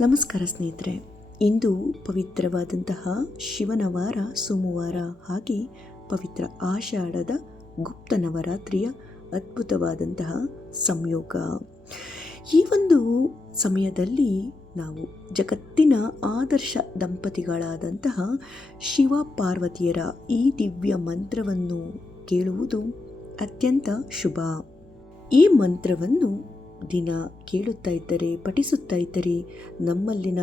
ನಮಸ್ಕಾರ ಸ್ನೇಹಿತರೆ. ಇಂದು ಪವಿತ್ರವಾದಂತಹ ಶಿವನ ವಾರ ಸೋಮವಾರ, ಹಾಗೆ ಪವಿತ್ರ ಆಷಾಢದ ಗುಪ್ತ ನವರಾತ್ರಿಯ ಅದ್ಭುತವಾದಂತಹ ಸಂಯೋಗ. ಈ ಒಂದು ಸಮಯದಲ್ಲಿ ನಾವು ಜಗತ್ತಿನ ಆದರ್ಶ ದಂಪತಿಗಳಾದಂತಹ ಶಿವ ಪಾರ್ವತಿಯರ ಈ ದಿವ್ಯ ಮಂತ್ರವನ್ನು ಕೇಳುವುದು ಅತ್ಯಂತ ಶುಭ. ಈ ಮಂತ್ರವನ್ನು ದಿನ ಕೇಳುತ್ತಾ ಇದ್ದರೆ, ಪಠಿಸುತ್ತಾ ಇದ್ದರೆ ನಮ್ಮಲ್ಲಿನ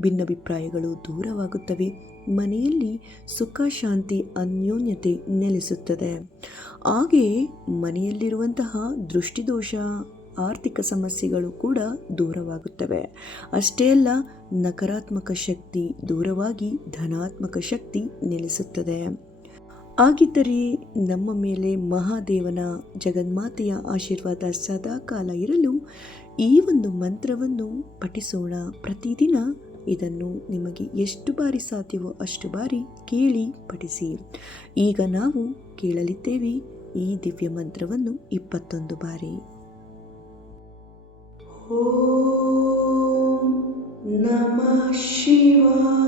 ಭಿನ್ನಾಭಿಪ್ರಾಯಗಳು ದೂರವಾಗುತ್ತವೆ. ಮನೆಯಲ್ಲಿ ಸುಖ, ಶಾಂತಿ, ಅನ್ಯೋನ್ಯತೆ ನೆಲೆಸುತ್ತದೆ. ಹಾಗೆಯೇ ಮನೆಯಲ್ಲಿರುವಂತಹ ದೃಷ್ಟಿದೋಷ, ಆರ್ಥಿಕ ಸಮಸ್ಯೆಗಳು ಕೂಡ ದೂರವಾಗುತ್ತವೆ. ಅಷ್ಟೇ ಅಲ್ಲ, ನಕಾರಾತ್ಮಕ ಶಕ್ತಿ ದೂರವಾಗಿ ಧನಾತ್ಮಕ ಶಕ್ತಿ ನೆಲೆಸುತ್ತದೆ. ಹಾಗಿದ್ದರೆ ನಮ್ಮ ಮೇಲೆ ಮಹಾದೇವನ, ಜಗನ್ಮಾತೆಯ ಆಶೀರ್ವಾದ ಸದಾ ಕಾಲ ಇರಲು ಈ ಒಂದು ಮಂತ್ರವನ್ನು ಪಠಿಸೋಣ. ಪ್ರತಿದಿನ ಇದನ್ನು ನಿಮಗೆ ಎಷ್ಟು ಬಾರಿ ಸಾಧ್ಯವೋ ಅಷ್ಟು ಬಾರಿ ಕೇಳಿ ಪಠಿಸಿ. ಈಗ ನಾವು ಕೇಳಲಿದ್ದೇವೆ ಈ ದಿವ್ಯ ಮಂತ್ರವನ್ನು 21 ಬಾರಿ. ಓಂ ನಮಃ ಶಿವಾಯ.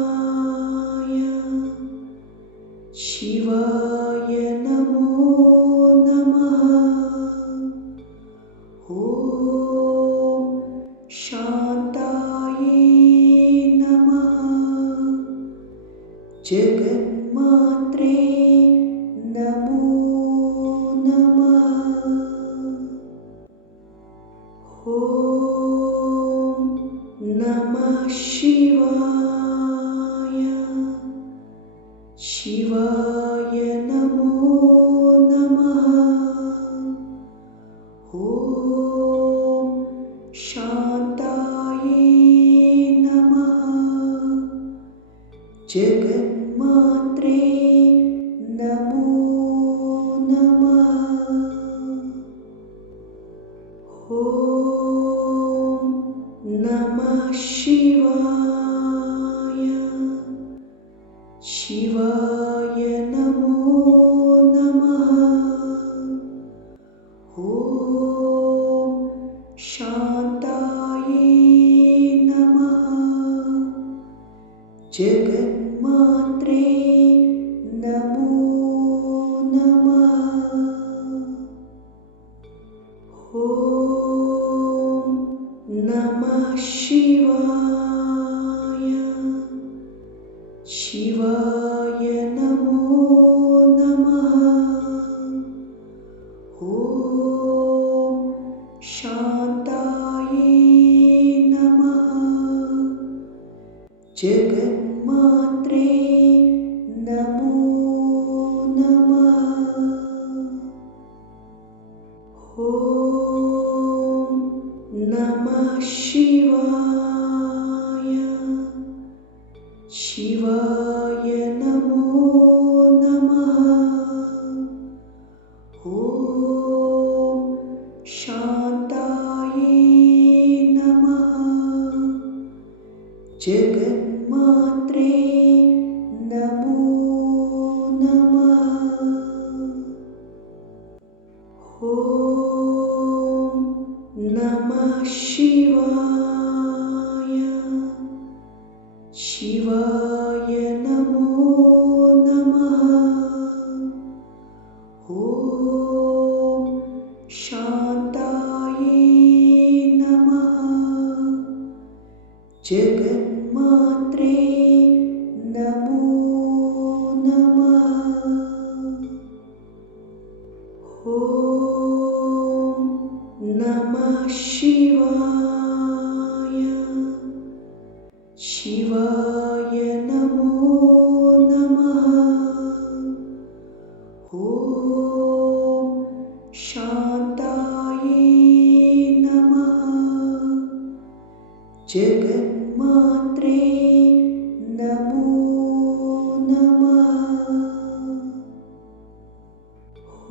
ಶಿವಾಯ ನಮೋ ನಮಃ. ಓಂ ಶಾಂತಾಯೇ ನಮಃ. ಜಗನ್ಮಾತ್ರೇ ನಮೋ ನಮಃ. ಓಂ ನಮಃ ಶಿವಾಯ. ಶಿವಾಯ ನಮೋ ನಮಃ. ಓಂ ಶಾಂತಾಯೇ ನಮಃ. ಜಗನ್ಮಾತ್ರೇ ನಮೋ ನಮಃ. ಓಂ ನಮಃ ಶಿವಾಯ. ಶಿವಾಯ ನಮೋ ನಮಃ. ಓಂ ಶಾಂತಾಯೇ ನಮಃ. ಜಗನ್ಮಾತ್ರೇ ನಮೋ ನಮಃ. ಓಂ ನಮಃ ಶಿವಾಯ. ಶಿವಾಯ ನಮೋ ನಮಃ. ಓಂ ಶಾಂತಾಯೇ ನಮಃ. ಜಗನ್ಮಾತ್ರೇ ನಮೋ ನಮಃ. ಓಂ ನಮಃ ಶಿವಾಯ. ಶಿವಾಯ ನಮೋ ನಮಃ. ಓಂ ಶಾಂತಾಯೇ ನಮಃ. ಜಗನ್ಮಾತ್ರೇ ನಮೋ ನಮಃ. ಓಂ ನಮಃ ಶಿವಾಯ. ಶಿವಾಯ ನಮೋ ನಮಃ. ಓಂ ಶಾಂತಾಯೇ ನಮಃ. ಜಗನ್ಮಾತ್ರೇ ನಮೋ ನಮಃ. ಓಂ ನಮಃ ಶಿವಾಯ. ಶಿವಾಯ ನಮೋ ನಮಃ. ಓಂ ಶಾಂತಾಯೇ ನಮಃ. ಜಗನ್ಮಾತ್ರೇ ನಮೋ ನಮಃ.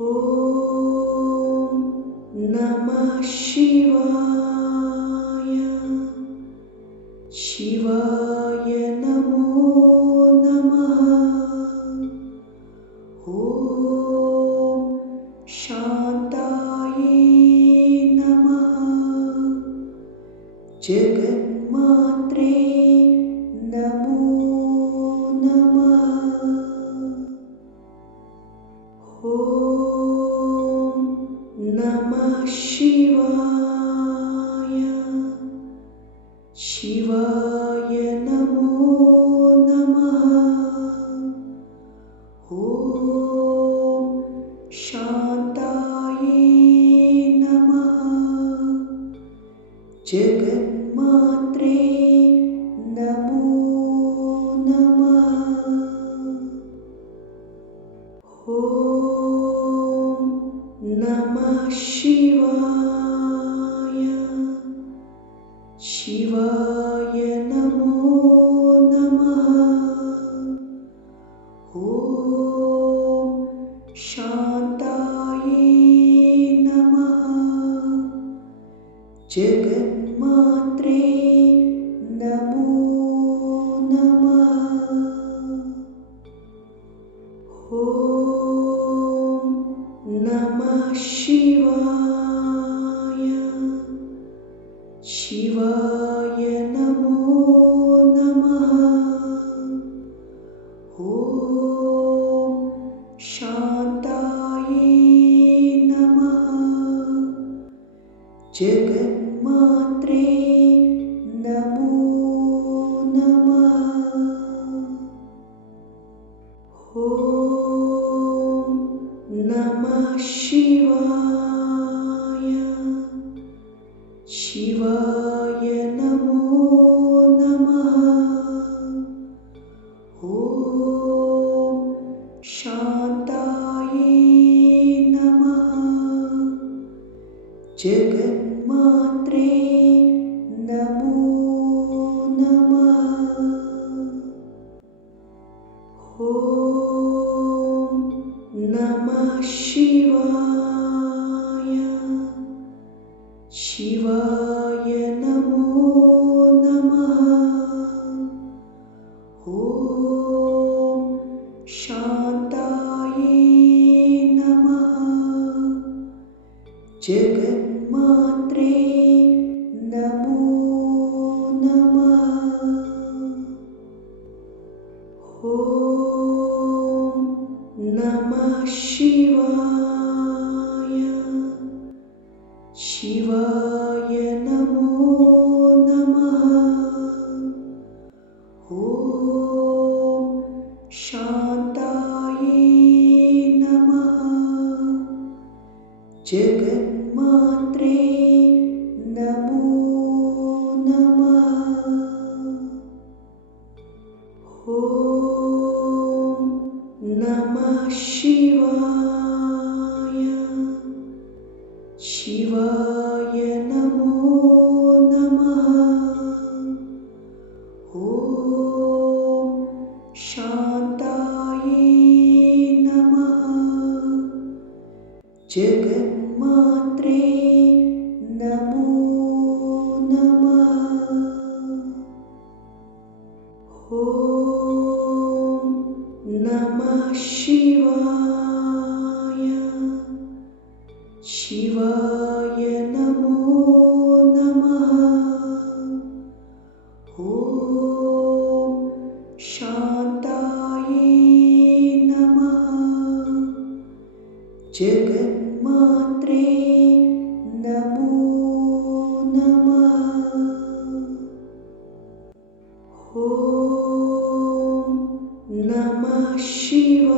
ಓಂ ನಮಃ ಶಿವಾಯ. ಶಿವಾಯ ನಮೋ ನಮಃ. ಓಂ ಶಾಂತಾಯೇ ನಮಃ. जगन्मात्रे नमो नमः। ॐ नमः शिवाय। शिवाय नमो नमः। ॐ शान्ताये नमः। जगन्मात्रे नमो नमः। ॐ नमः शिवाय। शिवाय नमो नमः। ॐ शान्ताये नमः। जगन्मात्रे नमो नमः। ॐ नमः शिवाय। शिवाय नमो नमः। ॐ शान्ताये नमः। जगन्मात्रे नमो नमः। ॐ नमः शिवाय। शिवाय नमो नमः। ॐ शान्ताये नमः। जगन्मात्रे नमो नमः। ॐ नमः शिवाय। शिवाय नमो नमः। ॐ शान्ताये नमः। जगन्मात्रे नमो नमः। ॐ नमः शिवाय। शिवाय नमो नमः। ॐ शान्ताये नमः। जगन्मात्रे नमो नमः। ॐ नमः शिवाय। शिवाय नमो नमः। ॐ शान्ताये नमः। जगन्मात्रे नमो नमः। ॐ नमः शिवाय। शिवाय नमो नमः। ॐ शान्ताये नमः। जगन्मात्रे नमो नमः। ॐ नमः शिवाय।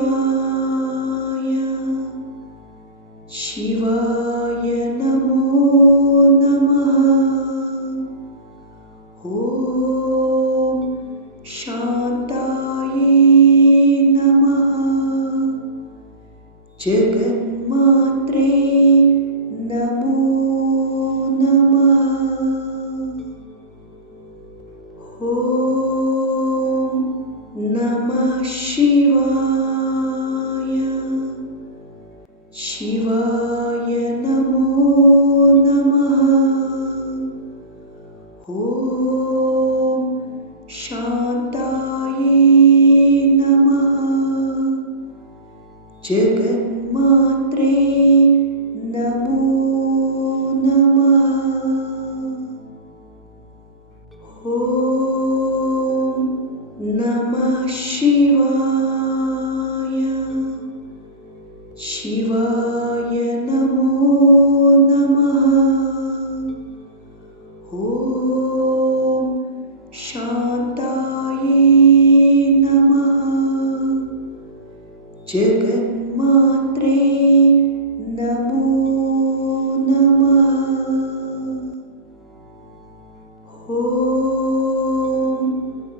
शिवाय नमो नमः। ॐ शान्ताये नमः। जगन्मात्रे नमो नमः। ॐ नमः शिवाय। शिवाय नमो नमः। ॐ शान्ताये नमः। जगन्मात्रे नमो नमः। ॐ नमः शिवाय। शिवाय नमो नमः। ॐ शान्ताये नमः। जगन्मात्रे नमो नमः। ॐ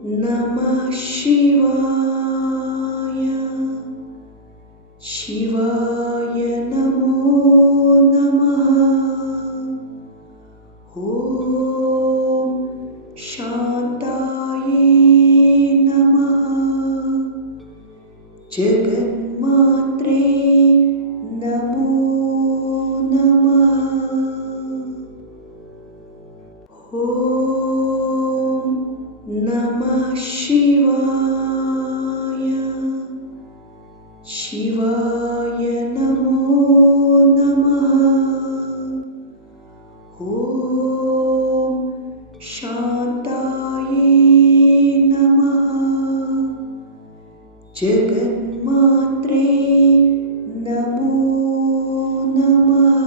नमः शिवाय। शिवाय नमो नमः। ॐ शान्ताये नमः। जगन्मात्रे नमो नमः। ॐ नमः शिवाय। शिवाय नमो नमः। ॐ शान्ताये नमः। जगन्मात्रे नमो नमः।